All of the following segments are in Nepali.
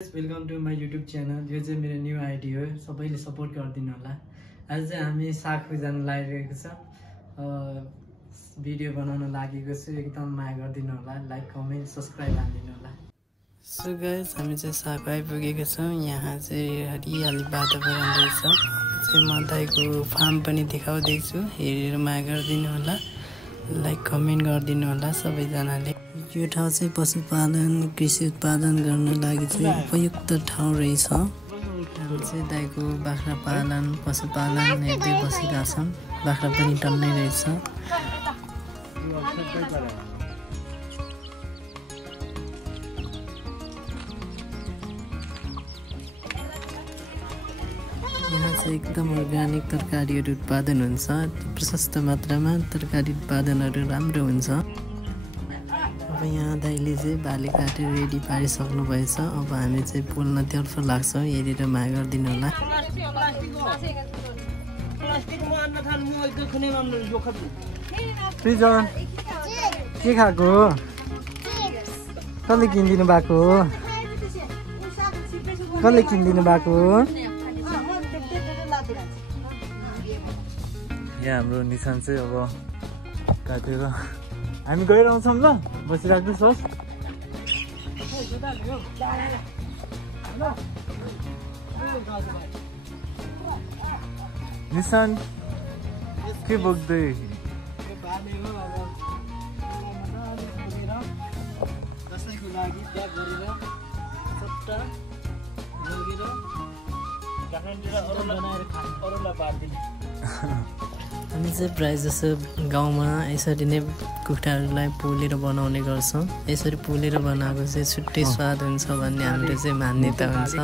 Welcome to my YouTube channel. यो चाहिँ मेरो न्यू आइडी हो, सबैले सपोर्ट गरिदिनु होला। आज चाहिँ हामी साग खोज्न लागिरहेको छ, भिडियो बनाउन लागेको छु। एकदम माया गरिदिनु होला, लाइक कमेन्ट सब्सक्राइब हालिदिनु होला। सो गाइस, हामी चाहिँ साग आइपुगेको छौँ। यहाँ चाहिँ हरियाली वातावरण रहेछ। चाहिँ म दाइको फार्म पनि देखाउँदैछु, हेरेर माया गरिदिनु होला, लाइक कमेन्ट गरिदिनु होला सबैजनाले। यो ठाउँ चाहिँ पशुपालन कृषि उत्पादन गर्न लागि चाहिँ उपयुक्त ठाउँ रहेछ। हामी चाहिँ दाइको बाख्रा पालन पशुपालन हेर्दै बसिरहेछौँ। बाख्रा पनि टन्नै रहेछ। यहाँ चाहिँ एकदम अर्ग्यानिक तरकारीहरू उत्पादन हुन्छ। प्रशस्त मात्रामा तरकारी उत्पादनहरू राम्रो हुन्छ। अब यहाँ दाइले चाहिँ बाली काटेर रेडी पारिसक्नु भएछ। अब हामी चाहिँ पोल्नतर्फ लाग्छौँ, हेरेर माया गरिदिनु होला। के खाएको कसले किनिदिनु भएको हो? कसले किनिदिनु भएको हो? यहाँ हाम्रो निशान चाहिँ अब काटेर हामी गएर आउँछौँ। ल बसिराख्नुहोस्। निशान के बोक्दै? दसैँको लागि प्याक गरेर सट्टा लगेर काठमाडौँतिर अरूलाई बनाएर अरूलाई बाँड्दिने। हामी चाहिँ प्रायः जसो गाउँमा यसरी नै कुखुराहरूलाई पोलेर बनाउने गर्छौँ। यसरी पोलेर बनाएको चाहिँ छुट्टै स्वाद हुन्छ भन्ने हाम्रो चाहिँ मान्यता हुन्छ।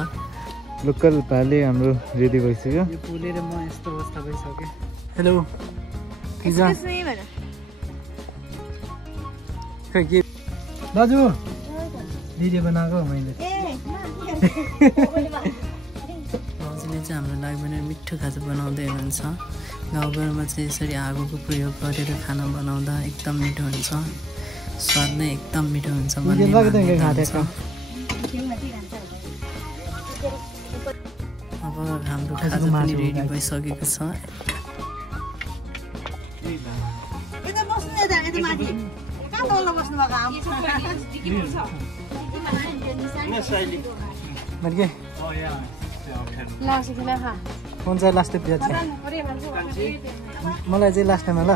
लोकल भाले हाम्रो रेडी भइसक्यो। यो पोलेर म यस्तो अवस्था भइसक्यो। हेलो के दाजु भिडियो बनाएको मैले। दाजुले चाहिँ हाम्रो लागि पनि मिठो खाजा बनाउँदै हुनुहुन्छ। गाउँघरमा चाहिँ यसरी आगोको प्रयोग गरेर खाना बनाउँदा एकदम मिठो हुन्छ, स्वाद नै एकदम मिठो हुन्छ भन्ने मान्यता छ। अब हाम्रो खाजा पनि रेडी भइसकेको छ। कौन चाहिँ लास्ट प्याज छ? मलाई चाहिँ लास्टमा ल।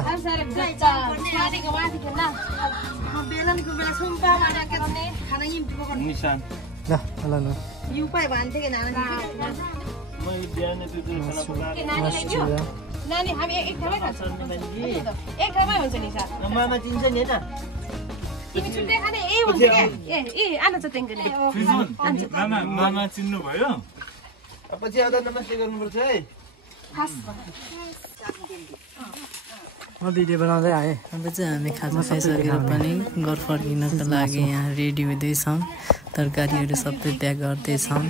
नानी हामी एक ठाउँमै खान्छौँ, एक ठाउँमै हुन्छ नि सर। मामा चिन्छ नि हैन? तिमी छुट्टै खाने ए भन्छ के? ए आना छ टेङ्गो नि। मामा चिन्नु भयो? पछि आउँदा नमस्ते गर्नुपर्छ है। म भिडियो बनाउँदै आएँ। अब चाहिँ हामी खाजा खाइसकेर पनि घर फर्किनको लागि यहाँ रेडी हुँदैछौँ। तरकारीहरू सबै प्याक गर्दैछौँ।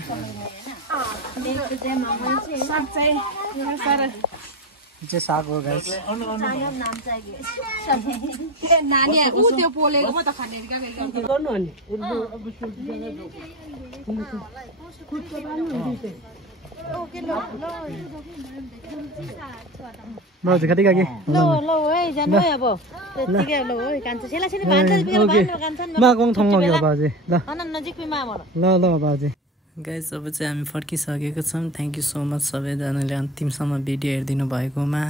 चाहिँ साग हो गाइस। नानी ऊ त्यो पोलेको म त खाने गर्नु नि। म चाहिँ कति गए लो लो है जानु है अब त्यतिकै लो है कान्छ सेला सेला बान्दा बिगर बान्नु कान्छन् म कौन ठाउँमा गयो बाजे? ल अन नजिकैमा म ल ल बाजे। गाइस अब चाहिँ हामी फर्किसकेको छौँ। थ्याङ्क यू सो मच सबैजनाले अन्तिमसम्म भिडियो हेरिदिनु भएकोमा।